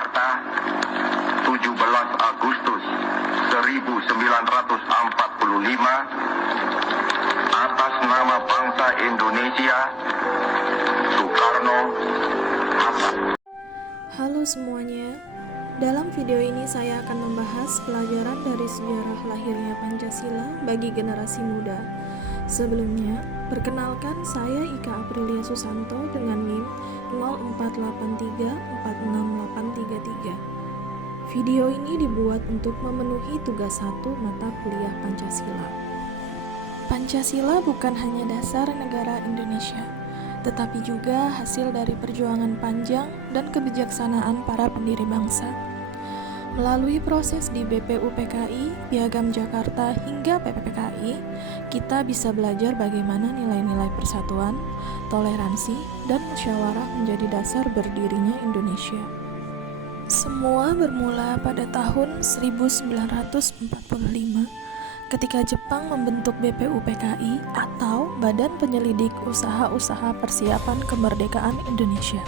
Jakarta, 17 Agustus 1945, atas nama bangsa Indonesia, Soekarno-Hatta. Halo semuanya, dalam video ini saya akan membahas pelajaran dari sejarah lahirnya Pancasila bagi generasi muda. Sebelumnya, perkenalkan saya Ika Aprilia Susanto dengan NIM 0483468833. Video ini dibuat untuk memenuhi tugas 1 mata kuliah Pancasila. Pancasila bukan hanya dasar negara Indonesia, tetapi juga hasil dari perjuangan panjang dan kebijaksanaan para pendiri bangsa. Melalui proses di BPUPKI, Piagam Jakarta hingga PPPKI, kita bisa belajar bagaimana nilai-nilai persatuan, toleransi, dan musyawarah menjadi dasar berdirinya Indonesia. Semua bermula pada tahun 1945 ketika Jepang membentuk BPUPKI atau Badan Penyelidik Usaha-Usaha Persiapan Kemerdekaan Indonesia.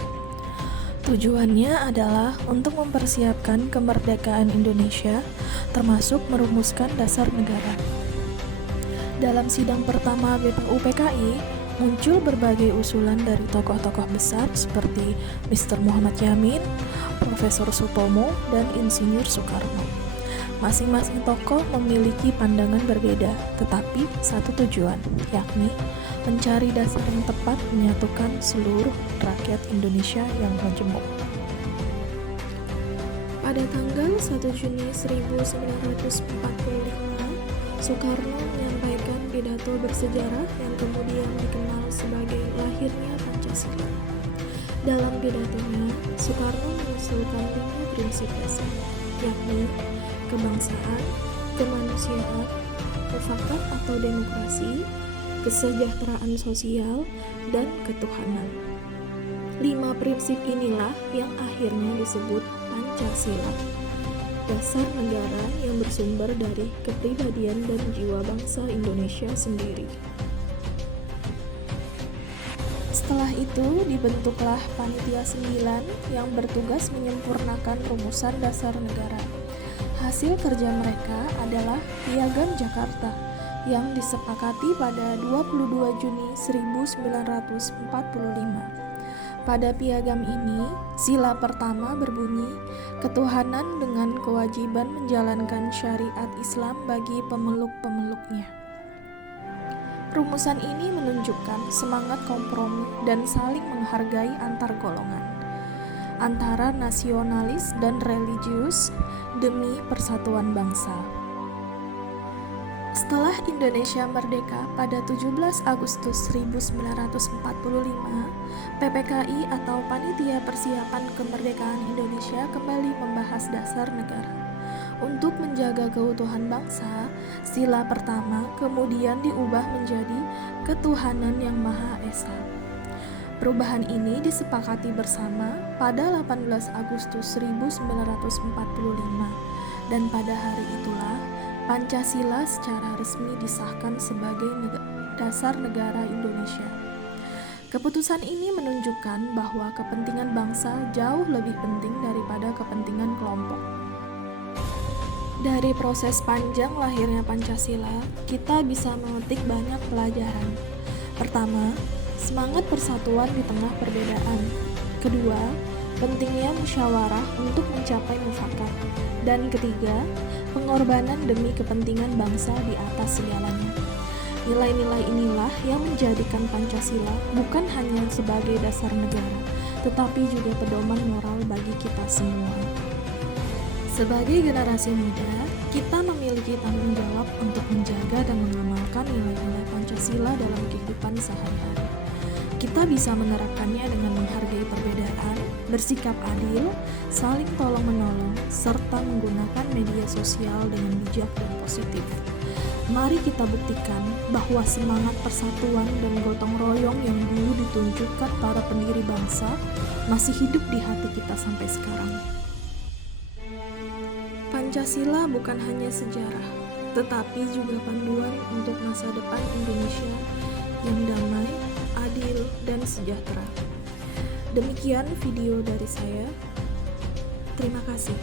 Tujuannya adalah untuk mempersiapkan kemerdekaan Indonesia, termasuk merumuskan dasar negara. Dalam sidang pertama BPUPKI, muncul berbagai usulan dari tokoh-tokoh besar seperti Mr. Muhammad Yamin, Profesor Sutomo, dan Insinyur Soekarno. Masing-masing tokoh memiliki pandangan berbeda, tetapi satu tujuan, yakni mencari dasar yang tepat menyatukan seluruh rakyat Indonesia yang majemuk. Pada tanggal 1 Juni 1945, Soekarno menyampaikan pidato bersejarah yang kemudian dikenal sebagai lahirnya Pancasila. Dalam pidatonya, Soekarno mengusulkan 5 prinsip dasar, yakni kebangsaan, kemanusiaan, mufakat atau demokrasi, kesejahteraan sosial, dan ketuhanan. 5 prinsip inilah yang akhirnya disebut Pancasila, dasar negara yang bersumber dari kepribadian dan jiwa bangsa Indonesia sendiri. Setelah itu dibentuklah Panitia 9 yang bertugas menyempurnakan rumusan dasar negara. Hasil kerja mereka adalah Piagam Jakarta yang disepakati pada 22 Juni 1945. Pada piagam ini, sila pertama berbunyi, ketuhanan dengan kewajiban menjalankan syariat Islam bagi pemeluk-pemeluknya. Rumusan ini menunjukkan semangat kompromi dan saling menghargai antar golongan, antara nasionalis dan religius demi persatuan bangsa. Setelah Indonesia merdeka pada 17 Agustus 1945, PPKI atau Panitia Persiapan Kemerdekaan Indonesia kembali membahas dasar negara. Untuk menjaga keutuhan bangsa, sila pertama kemudian diubah menjadi ketuhanan yang Maha Esa. Perubahan ini disepakati bersama pada 18 Agustus 1945 dan pada hari itulah Pancasila secara resmi disahkan sebagai dasar negara Indonesia. Keputusan ini menunjukkan bahwa kepentingan bangsa jauh lebih penting daripada kepentingan kelompok. Dari proses panjang lahirnya Pancasila, kita bisa memetik banyak pelajaran. Pertama, semangat persatuan di tengah perbedaan. Kedua, pentingnya musyawarah untuk mencapai mufakat. Dan ketiga, pengorbanan demi kepentingan bangsa di atas segalanya. Nilai-nilai inilah yang menjadikan Pancasila bukan hanya sebagai dasar negara, tetapi juga pedoman moral bagi kita semua. Sebagai generasi muda, kita memiliki tanggung jawab untuk menjaga dan mengamalkan nilai-nilai Pancasila dalam kehidupan sehari-hari. Kita bisa menerapkannya dengan menghargai perbedaan, bersikap adil, saling tolong-menolong, serta menggunakan media sosial dengan bijak dan positif. Mari kita buktikan bahwa semangat persatuan dan gotong royong yang dulu ditunjukkan para pendiri bangsa masih hidup di hati kita sampai sekarang. Pancasila bukan hanya sejarah, tetapi juga panduan untuk masa depan Indonesia yang damai, adil, dan sejahtera. Demikian video dari saya. Terima kasih.